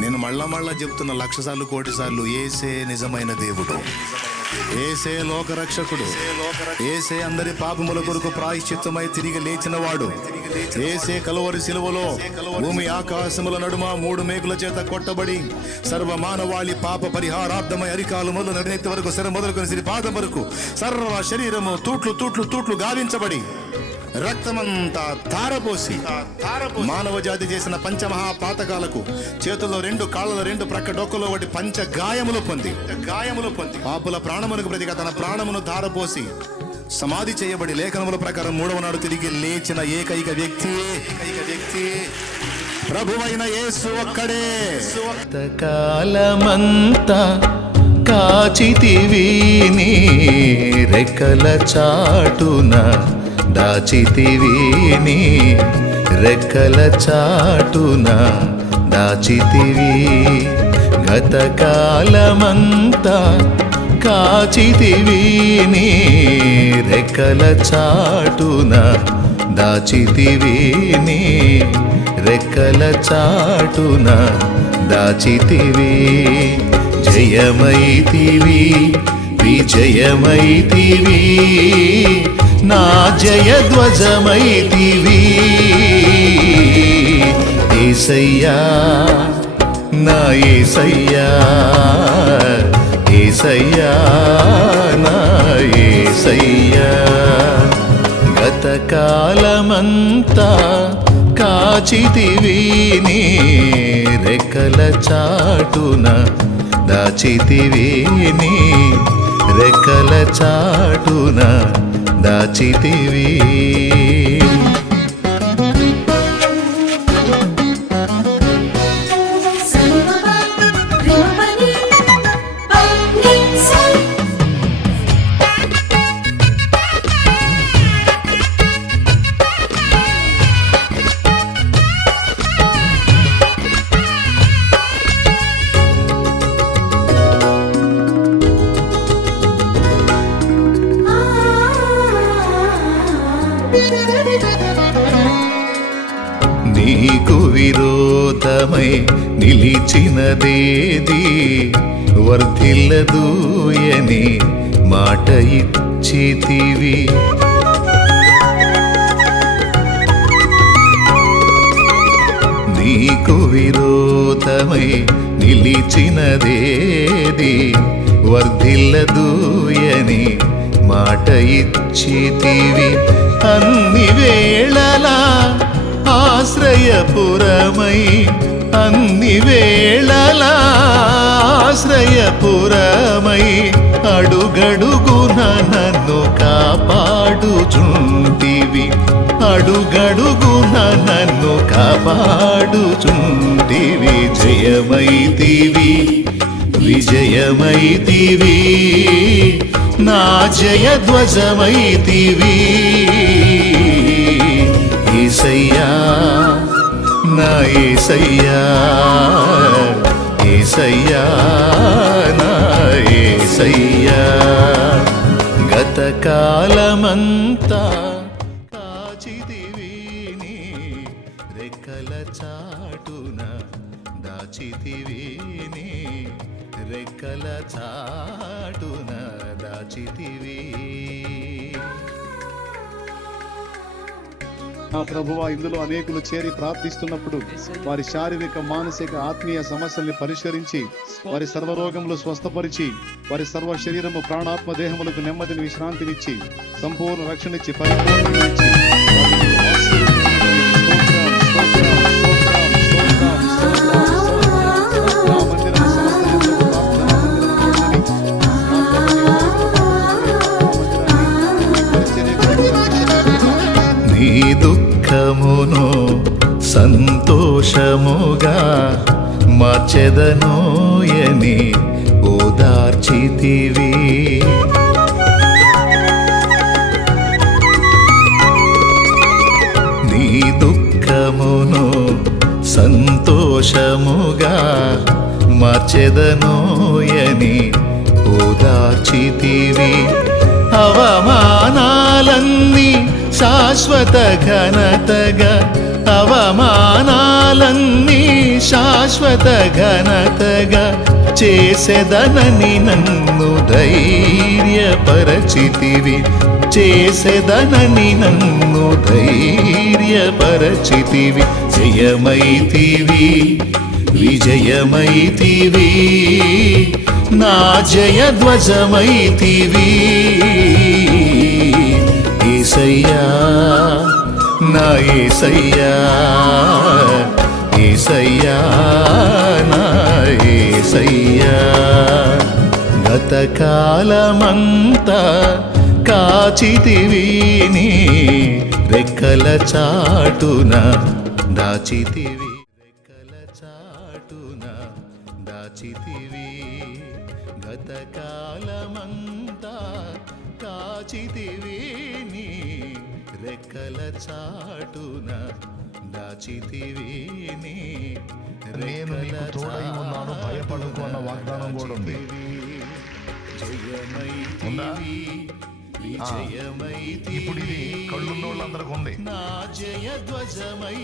నేను మళ్ళా చెప్తున్న 1,00,000 సార్లు 1,00,00,000 సార్లు, యేసే నిజమైన దేవుడు, యేసే లోకరక్షకుడు, యేసే అందరి పాపముల కొరకు ప్రాయశ్చిత్తమై తిరిగి లేచిన వాడు, యేసే కలువరి సిలువలో భూమి ఆకాశముల నడుమ 3 మేకుల చేత కొట్టబడి సర్వ మానవాళి పాప పరిహారార్థమై అరికాలు మొదలు నడినెత్తి వరకు శర మొదలుకొని సిరి పాదం వరకు సర్వ శరీరము తూట్లు గావించబడి రక్తమంతా తారపోసి మానవ జాతి చేసిన పంచమహాపాతకాలకు చేతుల్లో 2 కాళ్ళలో 2 ప్రక్క డొక్కలో ఒకటి పంచ గాయములు పొంది పాపుల ప్రాణమునకు ప్రతిగా తన ప్రాణమును ధారపోసి సమాధి చేయబడి లేఖనముల ప్రకారం 3వ నాడు తిరిగి లేచిన ఏకైక వ్యక్తి ప్రభువైన యేసు ఒక్కడే. కాలమంతా కాచితివి నీ రెక్కల చాటున, దాచితివి నీ రెక్కల చాటున దాచితివి. గతకాలమంతా కాచితివి నీ రెక్కల చాటున, దాచితివి నీ రెక్కల చాటున దాచితివి. జయమైతివి విజయమైతివి, నా జయధ్వజమైతివి. యేసయ్యా నా యేసయ్యా, యేసయ్యా నా యేసయ్యా. గతకాలమంతా కాచితివి నీ రెక్కల చాటున, దాచితివి నీ రెక్కల చాటున దాచితివి. నీకు విరోధమై నిలిచినదేది వర్ధిల్లదూయని మాట ఇచ్చితివి. నీకు విరోధమై నిలిచినదేది వర్ధిల్లదూయని మాట ఇచ్చితివి. అన్ని వేళలా ఆశ్రయపురమై, అన్ని వేళలా ఆశ్రయపురమై అడుగడుగున నన్ను కాపాడుచుంటివి. అడుగడుగున నన్ను కాపాడుచుంటివి. జయమైతివి విజయమైతివి, నా జయధ్వజమైతివి. యేసయ్యా నా యేసయ్యా, యేసయ్యా నా యేసయ్యా. గతకాలమంతా కాచితివి నీ రెక్కల చాటున, దాచితివి నీ రెక్కల చాటున దాచితివి. నా ప్రభువా, ఇందులో అనేకులు చేరి ప్రార్థిస్తున్నప్పుడు వారి శారీరక మానసిక ఆత్మీయ సమస్యల్ని పరిష్కరించి వారి సర్వరోగములు స్వస్థపరిచి వారి సర్వ శరీరము ప్రాణాత్మ దేహములకు నెమ్మదిని విశ్రాంతినిచ్చి సంపూర్ణ రక్షణిచ్చి పరిపూర్ణించి దుఃఖమును సంతోషముగా మార్చెదనోయని ఓదార్చితివి. నీ దుఃఖమును సంతోషముగా మార్చెదనోయని ఓదార్చితివి. అవమానాలన్నీ శాశ్వత ఘనతగా అవమానాలన్నీ శాశ్వత ఘనతగా చేసెదనని నన్ను ధైర్యపరచితివి చేసెదనని నన్ను ధైర్యపరచితివి జయమైతివి విజయమైతివి నా జయధ్వజమైతివి ఏసయ్యా నా ఏసయ్యా ఏసయ్యా నా ఏసయ్యా గతకాలమంతా కాచితివి నీ రెక్కల చాటున దాచితివి రెక్కల చాటున దాచితివి గతకాలమంతా కాచితివి నీ రెక్కల చాటున దాచితివి నీ నేను నీకు తోడై ఉన్నాను, భయపడకు అన్న వాగ్దానం కూడా ఉంది. ఉందా? ఇప్పుడు ఇది కళ్ళున్న వాళ్ళందరికీ ఉంది. నా జయ ధ్వజమై